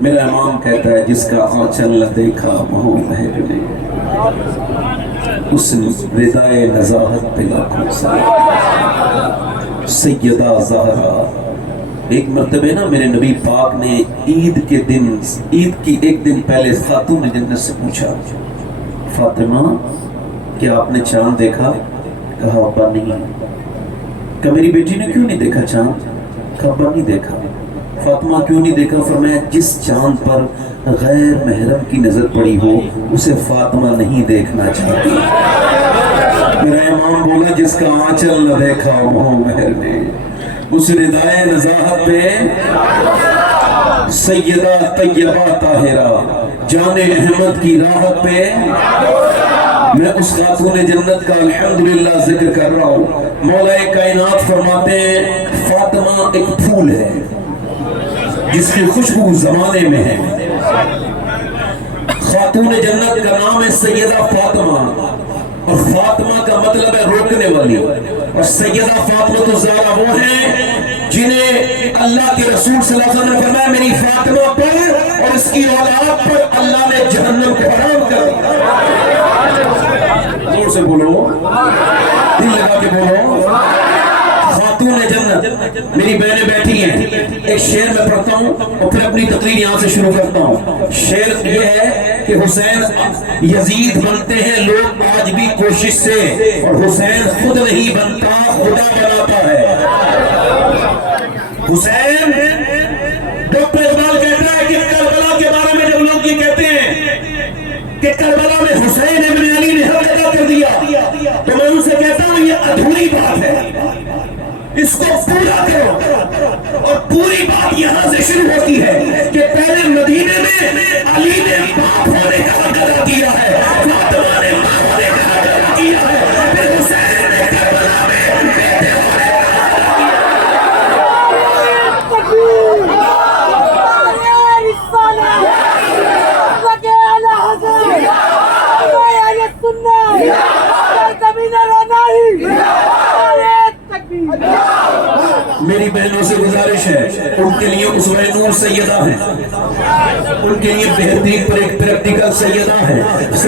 میرا امام کہتا ہے جس کا آنچل نہ دیکھا وہ مہرنے، اس ردائے نزاہت پہ لاکھوں سلام۔ سیدہ زہرا، ایک مرتبہ نا میرے نبی پاک نے عید کے دن، عید کی ایک دن پہلے خاتون جنت سے پوچھا، فاطمہ کیا آپ نے چاند دیکھا؟ کہا ابا نہیں۔ کہ میری بیٹی نے کیوں نہیں دیکھا چاند؟ کہا ابا نہیں دیکھا۔ فاطمہ کیوں نہیں دیکھا؟ فرمایا جس چاند پر غیر محرم کی نظر پڑی ہو اسے فاطمہ نہیں دیکھنا چاہتی۔ میرا امام بولا جس کا آنچل نہ دیکھا وہ مہر نے، اس ردائے نزاہت پہ سیدہ طیبہ طاہرہ جان احمد کی راحت پہ میں اس خاتون جنت کا الحمدللہ ذکر کر رہا ہوں۔ مولا کائنات فرماتے ہیں فاطمہ ایک پھول ہے جس کی خوشبو زمانے میں ہے۔ خاتون جنت کا نام ہے سیدہ فاطمہ، اور فاطمہ کا مطلب ہے روکنے والی، اور سیدہ فاطمہ الزہرا وہ ہیں جنہیں اللہ کے رسول صلی اللہ علیہ وسلم نے فرمایا میری فاطمہ پر اور اس کی اولاد پر اللہ نے جہنم کو حرام کر دیا۔ زور سے بولو، دل لگا کے بولو۔ خاتون جنت، میری بہنیں بیٹھی ہیں، ایک شعر میں پڑھتا ہوں اور پھر اپنی تقریر یہاں سے شروع کرتا ہوں۔ شعر یہ ہے کہ حسین یزید بنتے ہیں لوگ آج بھی کوشش سے، اور حسین خود نہیں بنتا خدا بناتا ہے۔ حسین، ڈاکٹر اقبال کہتا ہے کہ کربلا کے بارے میں جب لوگ یہ کہتے ہیں کہ کربلا میں حسین ابن علی نے ہر جگہ کر دیا، تو میں ان سے کہتا ہوں یہ ادھوری بات ہے، اس کو پورا کرو۔ اور پوری بات یہاں سے شروع ہوتی ہے کہ پہلے مدینے میں علی نے باپ ہونے کا حق ادا کیا ہے، فاطمہ نے ماں ہونے کا حق ادا کیا ہے، پھر حسین نے کربلا میں بیٹے ہونے کا حق ادا کیا ہے۔ میری بہنوں سے گزارش ہے، ان کے لیے اسوہ نور سیدہ ہیں، ان کے لیے بہترین پر ایک پریکٹیکل سیدہ ہے،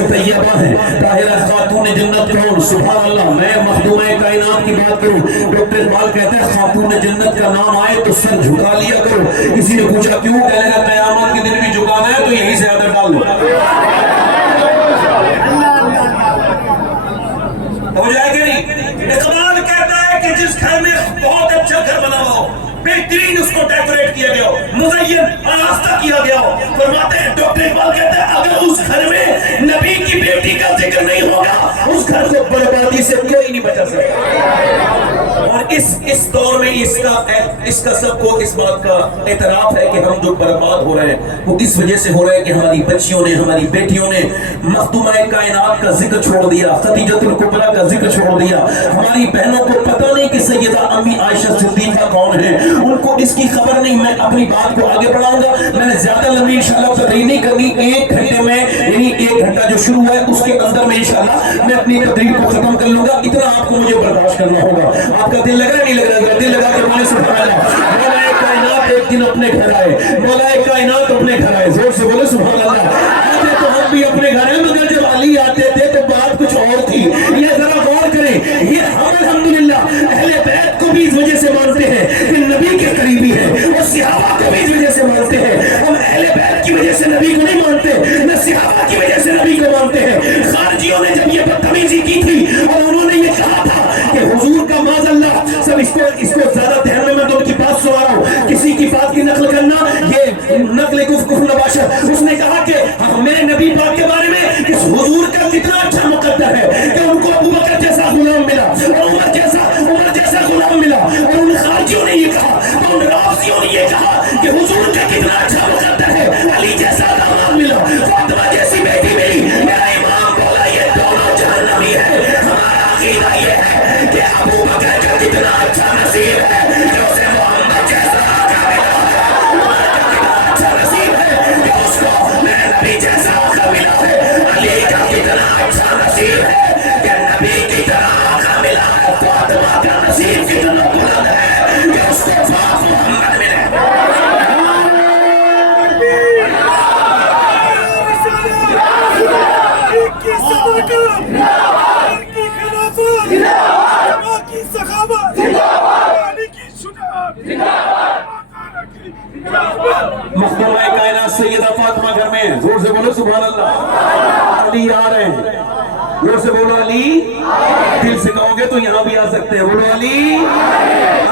طیبہ ہے، طاہرہ خاتون جنت کون؟ سبحان اللہ۔ میں مخدومہ کائنات کی بات کروں، ڈاکٹر اقبال کہتا ہے خاتون جنت کا نام آئے تو سر جھکا لیا کرو۔ کسی نے پوچھا کیوں؟ کہنے لگا قیامت کے دن بھی جھکانا ہے تو یہی سے آدر ڈال دو۔ ہو جائے گا نہیں؟ اقبال کہتا ہے کہ جس گھر میں بہت اچھا گھر بنا ہوا ہو، بہترین اس کو ڈیکوریٹ کیا گیا ہو، مزین آراستہ کیا گیا ہو، فرماتے ہیں ڈاکٹر اقبال کہتا ہے اگر اس گھر میں نبی کی بیٹی کا ذکر نہیں ہوگا اس گھر کو بربادی سے کوئی نہیں بچا سکتا۔ اور اس دور میں اس کا سب کو اس بات کا اعتراف ہے کہ ہم جو برباد ہو رہے ہیں وہ اس وجہ سے ہو رہے ہیں کہ ہماری بچیوں نے، ہماری بیٹیوں نے مخدومہ کائنات کا ذکر چھوڑ دیا، خدیجۃ الکبریٰ کا ذکر چھوڑ دیا۔ ہماری بہنوں کو پتہ نہیں کہ سیدہ امی عائشہ صدیقہ کون ہے، ان کو اس کی خبر نہیں۔ میں اپنی بات کو آگے بڑھاؤں گا، میں نے زیادہ لمبی انشاءاللہ تقریر نہیں کرنی، 1 گھنٹے میں یعنی 1 گھنٹہ جو شروع ہے اس کے اندر میں انشاءاللہ میں اپنی تقریر کو ختم کر لوں گا، اتنا آپ کو مجھے برداشت کرنا ہوگا۔ آپ کا دل لگ رہا ہے نہیں لگ رہا؟ دل لگا کے بولے سبحان اللہ۔ مولا کائنات ایک دن اپنے گھر آئے، مولا کائنات اپنے گھر آئے، زور سے بولے سبحان اللہ۔ آتے تو ہم بھی اپنے گھر ہیں، مگر جب علی آتے تھے تو بات کچھ اور تھی۔ یہ ذرا غور کریں، یہ ہم الحمدللہ اہل بیت کو بھی اس وجہ سے مانتے ہیں کہ نبی کے قریبی ہیں، اور صحابہ کو بھی اس وجہ سے مانتے ہیں۔ ہم اہل بیت کی وجہ سے نبی کو نہیں مانتے، نہ صحابہ کی وجہ سے نبی کو مانتے ہیں۔ خارجیوں نے جب یہ بدتمیزی کی تھی اور انہوں نے یہ کہا تھا کہ حضور کا معاذ اللہ، سب اس کو زیادہ دھیان میں تو ان کی بات سنا رہا ہوں، کسی کی بات کی نقل کرنا یہ نقل کفر نباشر۔ اس نے کہا کہ میرے نبی پاک کے بارے میں کہ حضور کا کتنا اچھا مقدر ہے کہ ان کو ابو بکر جیسا غلام ملا اور عمر جیسا غلام ملا، اور ان خارجیوں نے یہ کہا، تو ان رافضیوں نے یہ کہا کہ حضور کا کتنا اچھا مقدر ہے، علی جیسا داماد ملا، فاطمہ جیسی بیٹی ملی۔ میرا امام بولا یہ دونوں جہنمی ہے۔ ہمارا عقیدہ یہ ہے کہ ابو بکر کا کتنا اچھا نصیب ہے کہ اسے محمد جیسا آقا ملا ہے، عمر کا کتنا اچھا نصیب ہے مخبرہ کائنات سیدہ فاطمہ گھر میں ہے، زور سے بولو سبحان اللہ۔ علی آ رہے ہیں، زور سے بولو علی، دل سے کہو گے تو یہاں بھی آ سکتے ہیں، بولو علی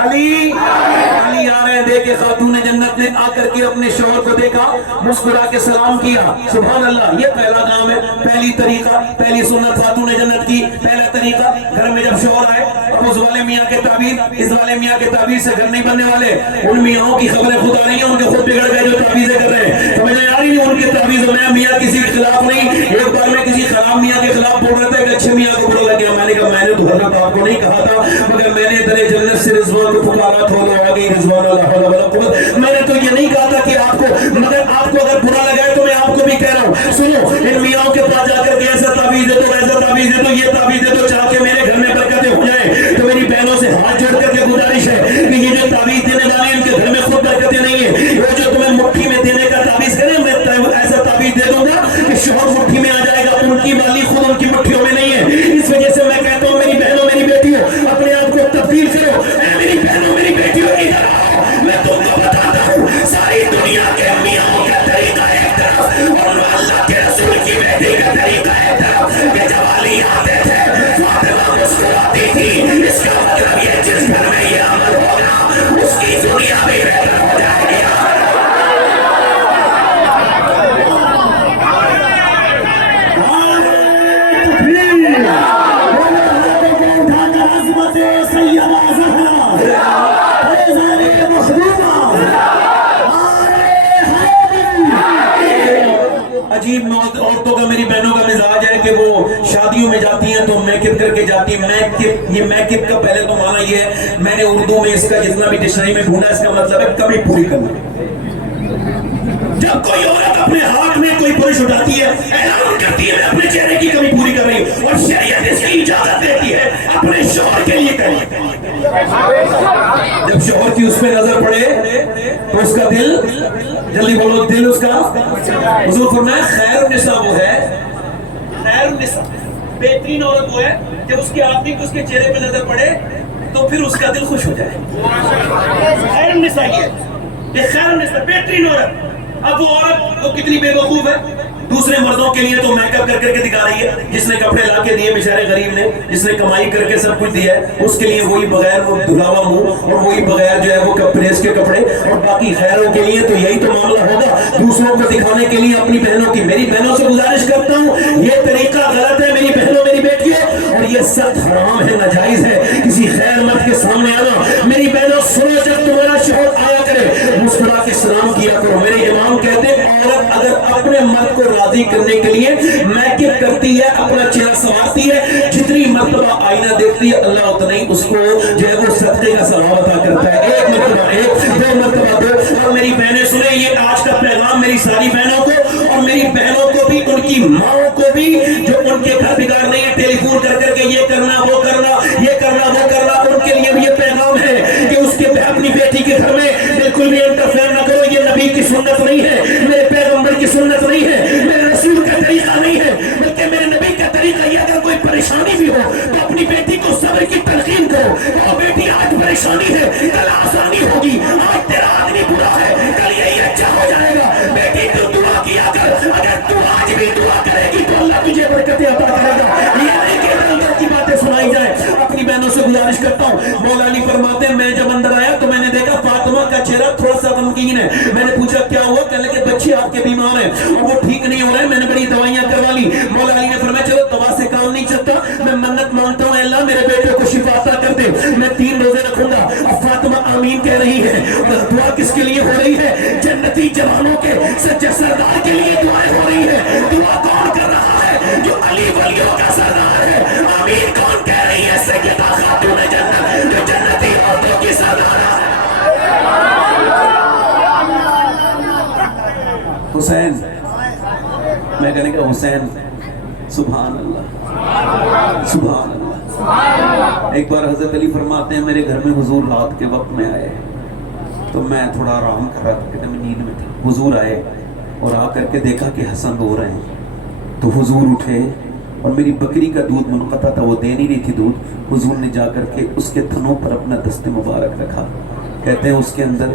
علی علی آ رہے ہیں۔ دیکھے خاتون جنت نے آ کر کے اپنے شوہر کو دیکھا، مسکرا کے سلام کیا، سبحان اللہ۔ یہ پہلا کام ہے، پہلی طریقہ، پہلی سنت خاتون جنت کی، پہلا طریقہ۔ گھر میں جب شوہر آئے، اب اس والے میاں کے تعبیر، اس والے میاں کے تعبیر سے گھر نہیں بننے والے۔ ان میاں کی خبریں خود آ رہی ہیں، ان کے خود بگڑ گئے جو تعبیریں کر رہے ہیں، سمجھ آ رہی نہیں ان کے تعبیر۔ میں میاں کسی کے خلاف نہیں، ایک بار میں کسی خراب میاں کے خلاف بول رہا تھا، ایک اچھے میاں کو برا لگ گیا۔ میں نے کہا میں نے تو حضرت آپ کو نہیں کہا تھا، مگر میں نے در جنت سے رضوان کو پکارا تھا، آگے رضوان اللہ ولا قوت۔ میں نے تو یہ نہیں کہا تھا کہ آپ کو، مگر آپ کو اگر برا لگا ہے تو میں آپ کو بھی کہہ رہا ہوں، سنو ان میاں کے پاس جا کر کے ایسا تعویذ دے دو، ایسا تعویذ دے دو، یہ تعویذ دے دو، چاہ کے میرے گھر میں برکتیں ہو جائیں۔ تو میری بہنوں سے ہاتھ جوڑ کر کے گزارش ہے کہ یہ جو تعویذ دینے والے ان کے گھر میں خود برکتیں نہیں ہیں، وہ جو تمہیں مٹھی میں دینے کا تعویذ کرے، میں ایسا تعویذ دے دوں گا کہ شوہر مٹھی میں آ جائے گا، ان کی مالی خود ان کی مٹھیوں میں نہیں ہے۔ اس وجہ سے میں کہتا ہوں میری بہنوں میری بیٹیوں، اپنے آپ کو تبدیل کرو۔ اے میری بہنوں میری بیٹیوں، ادھر آؤ، میں تم کو بتاتا ہوں ساری دنیا کے میاں کا طریقہ ایک طرف اور اللہ کے رسول کی بیٹی کا طریقہ ایک طرف، کہ جب علی آتے تھے فاطمہ مسکراتی تھی۔ اس کا مطلب یہ جس گھر میں یہ عمل ہوگا اس کی دنیا بھی بہتر ہو جائے گی۔ عجیب عورتوں کا، میری بہنوں کا مزاج ہے کہ وہ شادیوں میں جاتی ہیں تو میک اپ کر کے جاتی ہیں۔ یہ میک اپ کا پہلے تو معنی یہ ہے، میں نے اردو میں اس کا جتنا بھی ڈکشنری میں ڈھونڈا، اس کا مطلب ہے کمی پوری کرنا۔ جب کوئی عورت اپنے ہاتھ میں کوئی برش اٹھاتی ہے، اعلان کرتی ہے میں اپنے چہرے کی کمی پوری کر رہی ہوں، اور شریعت اس کی اجازت دیتی ہے اپنے شوہر کے لیے کریں۔ جب شوہر کی اس پہ نظر پڑے تو اس کا دل، جلدی بولو، دل اس کا، حضور فرمایا خیر النساء وہ ہے، خیر النساء بہترین عورت وہ ہے جب اس کے آدمی کو اس کے چہرے پہ نظر پڑے تو پھر اس کا دل خوش ہو جائے۔ خیر النساء یہ خیر النساء بہترین عورت۔ اب وہ عورت وہ کتنی بے وقوف ہے، دوسرے مردوں کے لیے تو میک اپ کر کے دکھا رہی ہے، جس نے کپڑے لا کے دیے بیچارے غریب نے، جس نے کمائی کر کے سب کچھ دیا ہے، اس کے لیے وہی بغیر دھلاوا منہ اور وہی بغیر جو ہے وہ پریس کے کپڑے، اور باقی خیروں کے لیے تو یہی تو معاملہ ہوگا، دوسروں کو دکھانے کے لیے اپنی بہنوں کی۔ میری بہنوں سے گزارش کرتا ہوں یہ طریقہ غلط ہے میری بہنوں میری بیٹیوں، اور یہ سخت حرام ہے، ناجائز ہے کسی خیر مرد کے سامنے آنا۔ میری بہنوں سنو، جب تمہارا شوہر آیا کرے مسکرا کے سلام کیا کرو۔ میرے امام کہتے ہیں عورت اگر اپنے مرد کو راضی کرنے کے لیے میک اپ کرتی ہے، اپنا چہرہ سنوارتی ہے، جتنی مرتبہ آئینہ دیکھتی ہے اللہ اتنا ہی اس کو جو ہے وہ صدقے کا ثواب عطا کرتا ہے۔ ایک مرتبہ ایک، دو مرتبہ دو۔ اور میری بہنیں سنیں یہ آج کا پیغام میری ساری بہنوں کو، اور میری بہنوں کو بھی، ان کی ماں کو بھی جو ان کے گھر بگاڑ نہیں ہے، ٹیلی فون کر کر کے یہ کرنا وہ کرنا، یہ کرنا وہ کرنا، ان کے لیے بھی یہ پیغام ہے کہ اس کے اپنی بیٹی کے گھر میں بالکل بھی انٹرفیئر نہ کرو۔ یہ نبی کی سنت نہیں ہے، میرے پیغمبر کی سنت نہیں ہے، میرے رسول کا طریقہ نہیں ہے، بلکہ میرے نبی کا طریقہ یہ اگر کوئی پریشانی بھی ہو تو اپنی بیٹی کو صبر کی تلقین کرو۔ اور بیٹی آج پریشانی ہے کل آسانی ہوگی، آج تیرا آدمی برا ہے کل یہی اچھا ہو جائے گا۔ بیٹی تو دعا کیا کر، اگر تو آج بھی دعا کرے گی تو اللہ تجھے برکتیں عطا کرے گا۔ یہ نہیں کہ ادھر کی باتیں سنائی جائیں۔ اپنی بہنوں سے گزارش کرتا ہوں، مولا علی فرماتے ہیں میں جب اندر آیا تو میں نے دیکھا فاطمہ کا چہرہ تھوڑا سا غمگین ہے۔ میں نے پوچھا کیا ہوا؟ کہنے لگے بچے آپ کے بیمار ہیں اور وہ ٹھیک نہیں ہو رہے ہیں، میں نے بڑی دوائیاں کروا لی۔ مولا علی نے فرمایا چلو دوا سے کام نہیں چلتا، میں منت مانتا ہوں اللہ میرے بیٹے کو شفا عطا کر دے، میں 3 روزے رکھوں گا۔ اب فاطمہ آمین کہہ رہی ہے، دعا کس کے لیے ہو رہی ہے؟ جنتی جوانوں کے سچے سردار کے لیے دعائیں ہو رہی ہے۔ دعا کون کر رہا ہے؟ جو علی ولیوں کا سردار ہے۔ آمین کون کہہ رہی ہے؟ سیدہ خاتون جنت جو جنتی عورتوں کی سردار ہے۔ حسین، میں کہنے کا حسین، سبحان اللہ سبحان اللہ۔ ایک بار حضرت علی فرماتے ہیں میرے گھر میں حضور رات کے وقت میں آئے تو میں تھوڑا آرام کر رہا تھا کہ میں نیند میں تھی، حضور آئے اور آ کر کے دیکھا کہ حسن رو رہے ہیں تو حضور اٹھے اور میری بکری کا دودھ منقطع تھا، وہ دے نہیں رہی تھی دودھ، حضور نے جا کر کے اس کے تھنوں پر اپنا دست مبارک رکھا، کہتے ہیں اس کے اندر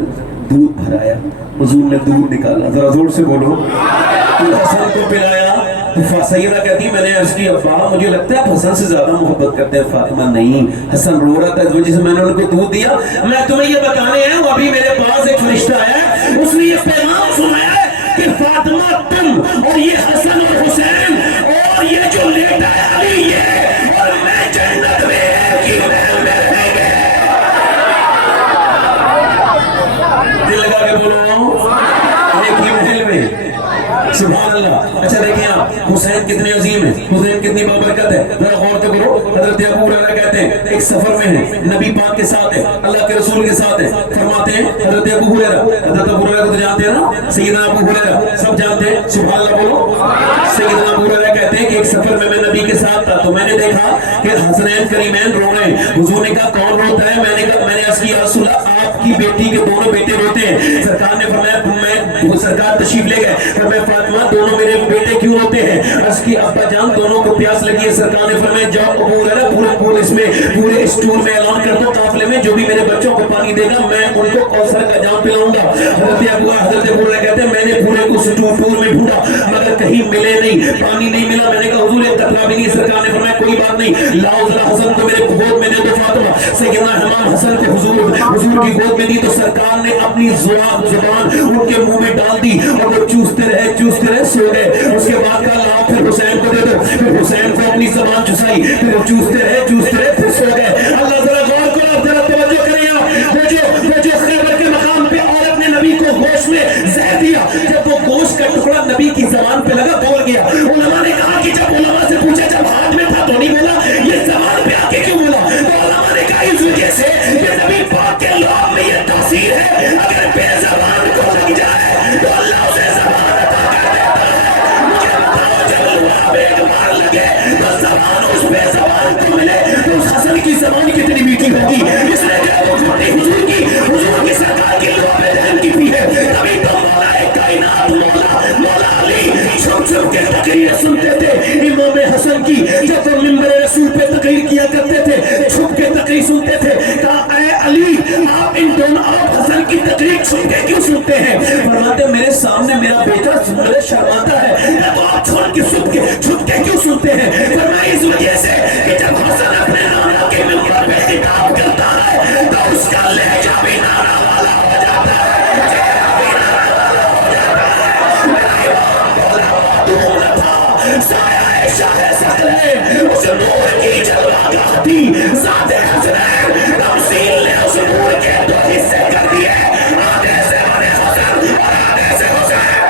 दूध भराया, हुजूर ने दूध निकाला, जरा जोर से बोलो, तो हसन को पिलाया। तो सैयदा कहती मैंने अर्ज की अब्बा मुझे लगता है आप हसन से ज्यादा मोहब्बत करते हैं। फातिमा नहीं, हसन रो रहा था इस वजह से मैंने उनको दूध दिया। मैं तुम्हें ये बताने आया हूँ, अभी मेरे पास एक फरिश्ता आया, उसने ये पैगाम सुनाया है कि फातिमा तुम और ये हसन और हुसैन और ये जो लेटा है अली ये और मैं जन्नत में एक ही महल में रहेंगे। दिल लगा के बोलो, एक ही महल में। सुभान अल्लाह। अच्छा देखिए आप, हुसैन कितने अजीम है, हुसैन कितनी बाबरकत है, जरा गौर से करो। हजरत अबू हुरैरा कहते हैं एक सफर में है, नबी पाक के साथ है, अल्लाह के रसूल के साथ है। फरमाते हैं हजरत अबू हुरैरा, हजरत अबू हुरैरा को तो जानते हैं ना, सैयदना अबू हुरैरा सब जानते हैं, सुभान अल्लाह बोलो। सैयदना अबू हुरैरा कहते हैं कि एक सफर में मैं नबी के साथ था, तो मैंने देखा कि हसनैन करीमैन रो रहे हैं। हुजूर ने कहा कौन रोता है? मैंने अर्ज़ की या रसूल अल्लाह आपकी बेटी के दोनों बेटे रोते हैं। सरकार ने फरमाया मैं सरकार तशरीफ ले गए, फरमाया फातिमा दोनों मेरे बेटे क्यों रोते हैं? अर्ज़ की अब्बा जान दोनों को प्यास लगी है। सरकार ने फरमाया जाओ अबू हुरैरा पूरे इसमें पूरे स्टूर में ऐलान कर दो काफिले में जो भी मेरे बच्चों को पानी देगा मैं उनको कौसर का जाम पिलाऊंगा। हजरत अबू हुरैरा कहते हैं मैंने पूरे को स्टूर में ढूंढा मगर कहीं मिले नहीं, पानी नहीं मिला। मैंने कहा हुजूर एक कतरा भी नहीं। सरकार ने फरमाया कोई बात नहीं, लाओ जरा हसन को मेरे गोद में दे दो। फातिमा सैयदना इमाम हसन को हुजूर की गोद में दी तो सरकार ने अपनी जुबान उनके मुंह में डाल दी और वो चूसते रहे सो गए। उसके बाद कहा लाओ फिर हुसैन को दे दो, फिर हुसैन को अपनी जुबान चुसाई, फिर वो चूसते रहे फिर सो गए। अल्लाह जरा गौर करो, जरा तवज्जो करें। वो जो खैबर के मकाम पे औरत ने नबी को गोश्त में जहर दिया, जब वो गोश्त का टुकड़ा नबी की जबान पे लगा बोल गया। उलमा ने कहा कि जब उलमा से पूछा जब हाथ में था तो नहीं बोला, ये जबान पे आके क्यों बोला? तो उलमा ने कहा इस वजह से कि नबी पाक के लौह में ये तासीर है, अगर बेज़बान को लग जाए तो अल्लाह उसे ज़बान अता कर देता है। मुझे बताओ जब अल्लाह पे एक मार लगे तो ज़बान उस बेज़बान को मिले तो उस हसन की ज़बान कितनी मीठी होगी। इसलिए जब वो छोटी हुजूर की सरकार की लौह पे जहन की पी है, तभी तो मौलाए कायनात मौला अली छुप के तकरीर सुनते थे इमाम हसन की। जब वो मिंबर रसूल पे तकरीर किया करते थे छुप के तकरीर सुनते थे। कहा ऐ अली आप इन दोनों आप हसन की तकरीर छुप के क्यों सुनते हैं? फरमाते मेरे सामने मेरा बेटा मुझे शर्माता है, तो आप छुप के क्यों सुनते हैं? फरमाया इस वजह से कि जब हसन अपने नाना के मिंबर पे खिताब करता है तो उसका लहजा भी नाना वाला हो जाता है, चेहरा भी नाना वाला हो जाता है। साया शाह सकले उस नूर की जलवागाती ज़ाते हसनैन तमसील ने उस नूर के दो हिस्से कर दिए, आधे से बने हसन और आधे से हुसैन।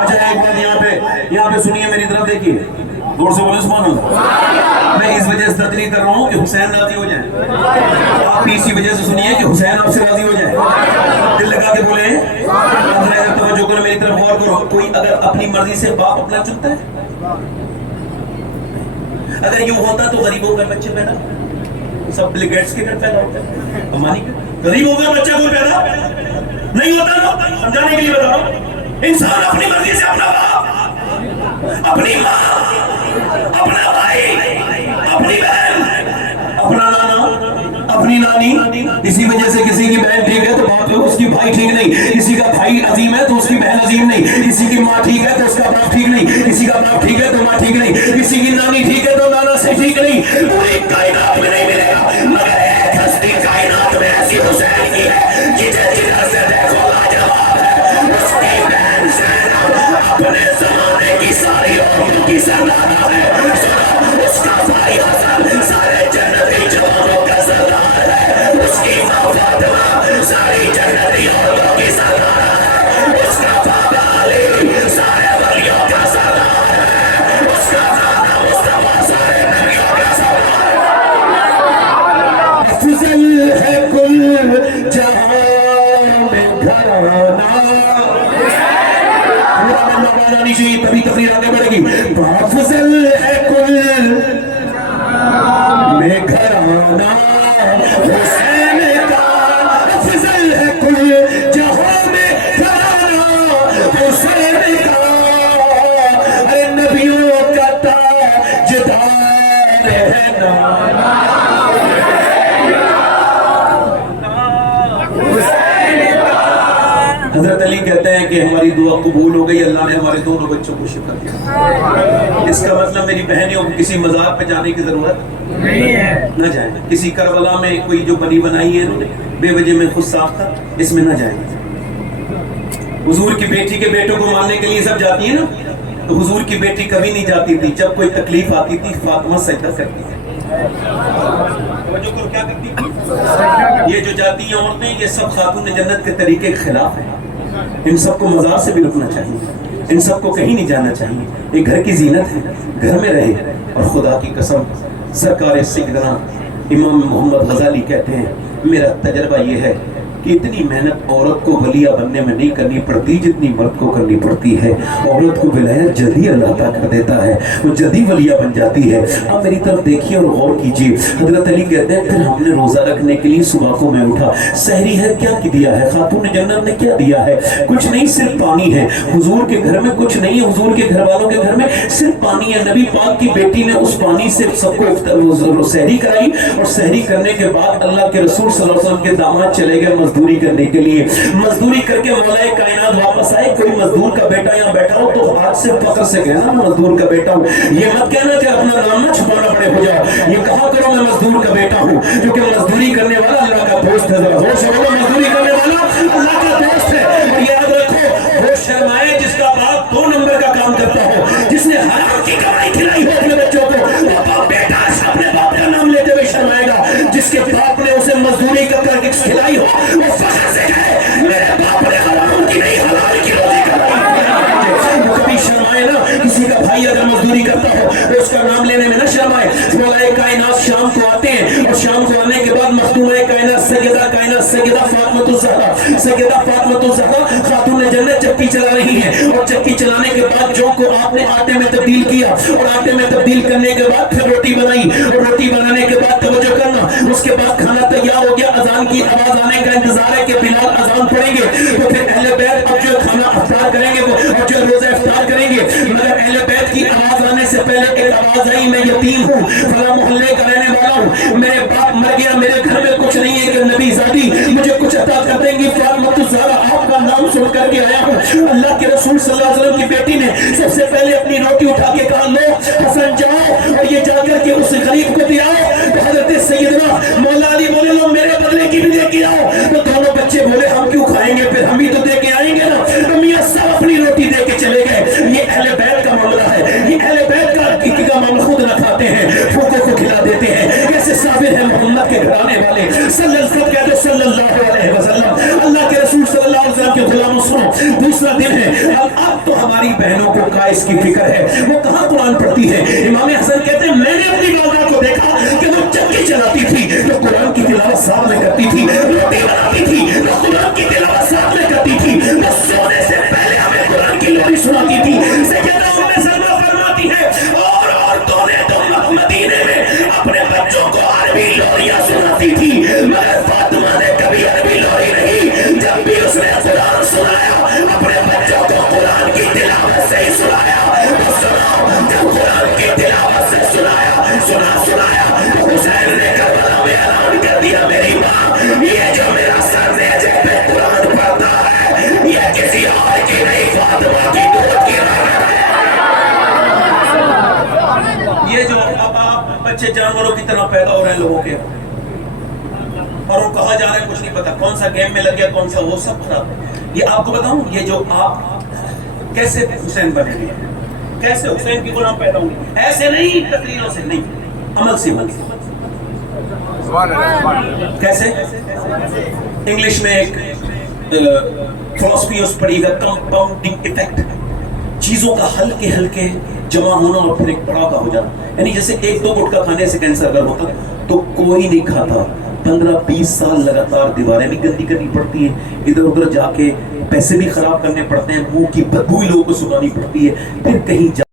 अच्छा एक बात यहाँ पे सुनिए, मेरी तरफ देखिए, गौर से बोले सुभान अल्लाह। मैं इस वजह से तर्क नहीं कर रहा हूँ कि हुसैन राजी हो जाए, आप भी इसी वजह से सुनिए कि हुसैन आपसे राजी हो जाए। दिल लगा के बोले, तवज्जो करो, मेरी तरफ गौर करो। कोई अगर अपनी मर्जी से बाप अपना चुनता है, अगर यूं होता तो गरीबों का बच्चे पैदा सब बिल गेट्स के घर पैदा होता है, अंबानी के गरीबों का बच्चा कोई पैदा नहीं होता ना। समझाने के लिए बता रहा हूं, इंसान अपनी मर्जी से अपना बाप, अपनी माँ, अपना भाई, अपनी बहन, अपना नाना, अपनी नानी। इसी वजह से किसी की बहन ठीक है तो बाप उसकी भाई ठीक नहीं, किसी का भाई अजीम है तो उसकी बहन अजीम नहीं, किसी की माँ ठीक है तो उसका बाप ठीक नहीं, किसी का बाप ठीक है तो माँ ठीक नहीं, किसी की नानी ठीक है तो नाना से ठीक नहीं। पूरी कायनात में नहीं मिलेगा मगर एक हस्ती कायनात में ऐसी हुसैन की है कि जिधर से देखो लाजवाब है। उसकी बहन ज़ैनब अपने ज़माने की सारी औरतों की सरदार है, उसका भाई हसन सारे जन्नती जवानों का सरदार है, उसकी माँ फातिमा सारी जन्नती औरतों की सरदार है, उसका बाबा अली सारे वलियों का सरदार है, उसका नाना मुस्तफा सारे नबियों का सरदार है। कहते हैं हजरत अली कहते हैं कि हमारी दुआ कबूल हो गई, अल्लाह ने हमारे दोनों बच्चों को शिफा दिया। इसका मतलब मेरी बहनियों को किसी मज़ार पे जाने की जरूरत नहीं है, न जाए। किसी करबला में कोई जो बनी बनाई है इन्होंने बेवजह में खुद साख्ता, इसमें न जाए। हुजूर की बेटी के बेटों को मारने के लिए सब जाती है ना, तो हुजूर की बेटी कभी नहीं जाती थी। जब कोई तकलीफ आती थी फातिमा सजदा करती थी। क्या करती थी? ये जो जाती हैं औरतें, ये सब खातून जन्नत के तरीके के खिलाफ है। इन सबको मज़ार से भी रुकना चाहिए, इन सबको कहीं नहीं जाना चाहिए। एक घर की जीनत है, घर में रहे। और खुदा की कसम, सरकार सैयदना इमाम मोहम्मद गजाली कहते हैं, मेरा तजर्बा ये है कि इतनी मेहनत औरत को वलिया बनने में नहीं करनी पड़ती जितनी मर्द को करनी पड़ती है। औरत को विलायत जल्दी अल्लाह अता कर देता है, वो जल्दी वलिया बन जाती है। आप मेरी तरफ देखिए और गौर कीजिए। हजरत अली कहते हैं, फिर हमने रोजा रखने के लिए सुबह को मैं उठा, सहरी है क्या दिया है, खातून जन्नत ने क्या दिया है? कुछ नहीं, सिर्फ पानी है। हुजूर के घर में कुछ नहीं है, हुजूर के घर वालों के घर में सिर्फ पानी है। नबी पाक की बेटी ने उस पानी से सबको सहरी कराई, और सहरी करने के बाद अल्लाह के रसूल सल्लल्लाहु अलैहि वसल्लम के दामाद चले गए मजदूरी करने के लिए। मजदूरी करके मौलाए कायनात वापस आए। कोई मजदूर का बेटा यहाँ बैठा हो तो हाथ से फख्र से कहना मैं मजदूर का बेटा हूँ। ये मत कहना कि अपना नाम ना छुपाना पड़े हो जाओ। ये कहा करो मैं मजदूर का बेटा हूँ, क्योंकि मजदूरी करने वाला अल्लाह का दोस्त है। जरा होश रखो, मजदूरी करने वाला अल्लाह का दोस्त है। और याद रखो, वो शर्माए जिसका बाप 2 नंबर का काम करता हो, जिसने हराम की कमाई खिलाई हो अपने बच्चों को, वो बेटा अपने बाप का नाम लेते हुए शर्माएगा। जिसके बाप ने उसे मजदूरी करके खिलाई हो, वो फख्र से कहे मेरे बाप ने हराम की नहीं हलाल की रोजी कराई। वो कभी शर्माए ना, किसी का भाई अगर मजदूरी करता हो तो उसका नाम लेने में ना शर्माए। मौलाए कायनात शाम को आते हैं, और शाम को आने के बाद मखदूम कायनात सैयदा फातिमा खातून जन्नत चक्की चला रही है। और चक्की चलाने के बाद जौ को आपने आटे में तब्दील किया, और आटे में तब्दील करने के बाद फिर रोटी बनाई, और रोटी बनाने के बाद तवज्जो करना, उसके बाद खाना तैयार हो गया। अजान की आवाज आने का इंतजार है कि बिलाल अजान पढ़ेंगे, तो फिर अहले बैत अब जो खाना इफ्तार करेंगे और जो रोजा इफ्तार करेंगे। मगर अहले बैत की आवाज आने से पहले एक आवाज आई, मैं यतीम हूँ, फला मोहल्ले का रहने वाला हूँ, मेरे बाप मर गया, मेरे घर में कुछ नहीं है कि नबी ज़ादी मुझे कुछ अता कर देंगी। फातिमा ज़हरा आपका नाम सुन करके आया हूँ। अल्लाह के रसूल सल्लल्लाहु अलैहि वसल्लम की बेटी ने सबसे पहले अपनी रोटी उठा के कहा, लो हसन जाओ और ये जाकर के उस गरीब को दिलाओ। तो हजरत सैयदना मौला अली बोले, लो मेरे बदले की भी दे के आओ। तो दोनों बच्चे बोले, हम क्यों खाएंगे, फिर हम ही तो दे के आएंगे ना। तो मियां सब अपनी रोटी दे के चले गए। ये अहले बैत का मामला है, ये अहले बैत का मामला खुद न खाते हैं, फूकों को खिला देते हैं। कैसे साबिर है मोहम्मद के घराने वाले सल्लल्लाहु अलैहि वसल्लम। अल्लाह के रसूल सल्लल्लाहु अलैहि वसल्लम के गुलामों, सुनो, दूसरा दिन है। अब तो हमारी बहनों को काइस की फिक्र है, वो कहाँ कुरान पढ़ती है। इमाम हसन कहते हैं, मैंने अपनी वालिदा को देखा कि वो चक्की चलाती थी तो कुरान की तिलावत साथ में करती थी, रोटी बनाती थी तो कुरान की तिलावत साथ में करती थी, वो सोने से पहले हमें कुरान की लोरी सुनाती थी। सैयदा उम्मे सलमा फरमाती है, और औरतों ने तो मदीने में अपने बच्चों को अरबी लोरियां सुनाती थी, मगर फातिमा ने कभी अरबी लोरी नहीं। जब भी उसने कुरान सुनाया, अपने बच्चों को कुरान की तिलावत से ही सुनाया। तो सुनाओ, जब कुरान की तिलावत से सुनाया तो हुसैन ने करबला में ऐलान कर दिया, मेरी माँ, ये जो मेरा सर नेज़े पे कुरान पढ़ता है, ये किसी और की नहीं, फातिमा की दूध की रहमत है। ये जो अब बच्चे जानवरों की तरह पैदा हो रहे हैं लोगों के, और वो कहा जा रहा है कुछ नहीं पता, कौन सा गेम में लग गया, कौन सा वो, सब खराब। ये आपको बताऊं, ये जो आप कैसे हुसैन बने, कैसे हुसैन की गुलाम पैदा हुई, ऐसे नहीं तकरीरों से नहीं, अमल से बन। कैसे? इंग्लिश में एक फिलॉसफी उस पढ़िएगा, कंपाउंडिंग इफेक्ट, चीजों का हल्के हल्के जमा होना और फिर एक पड़ाव का हो जाना। यानी जैसे 1-2 गुटखा खाने से कैंसर अगर होता तो कोई नहीं खाता, 15-20 साल लगातार दीवारें भी गंदी करनी पड़ती है, इधर उधर जाके पैसे भी खराब करने पड़ते हैं, मुंह की बदबू लोगों को सुनानी पड़ती है, फिर कहीं